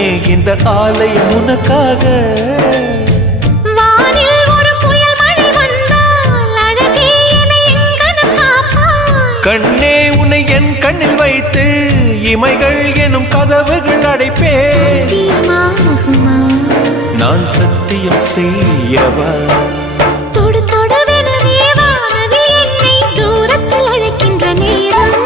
கண்ணே இந்த ஆலயம் உனக்காக. வானில் ஒரு புயல் மழை வந்தால் அழகே என்னை எங்கனம் காப்பாய். கண்ணே உன்னை என் கண்ணில் வைத்து இமைகள் எனும் கதவுகள் அடைப்பேன். சத்தியமாகுமா? நான் சத்தியம் செய்யவா? தொடு தொடுவெனவே வானவில் என்னை தூரத்தில் அழைக்கின்ற நேரம்.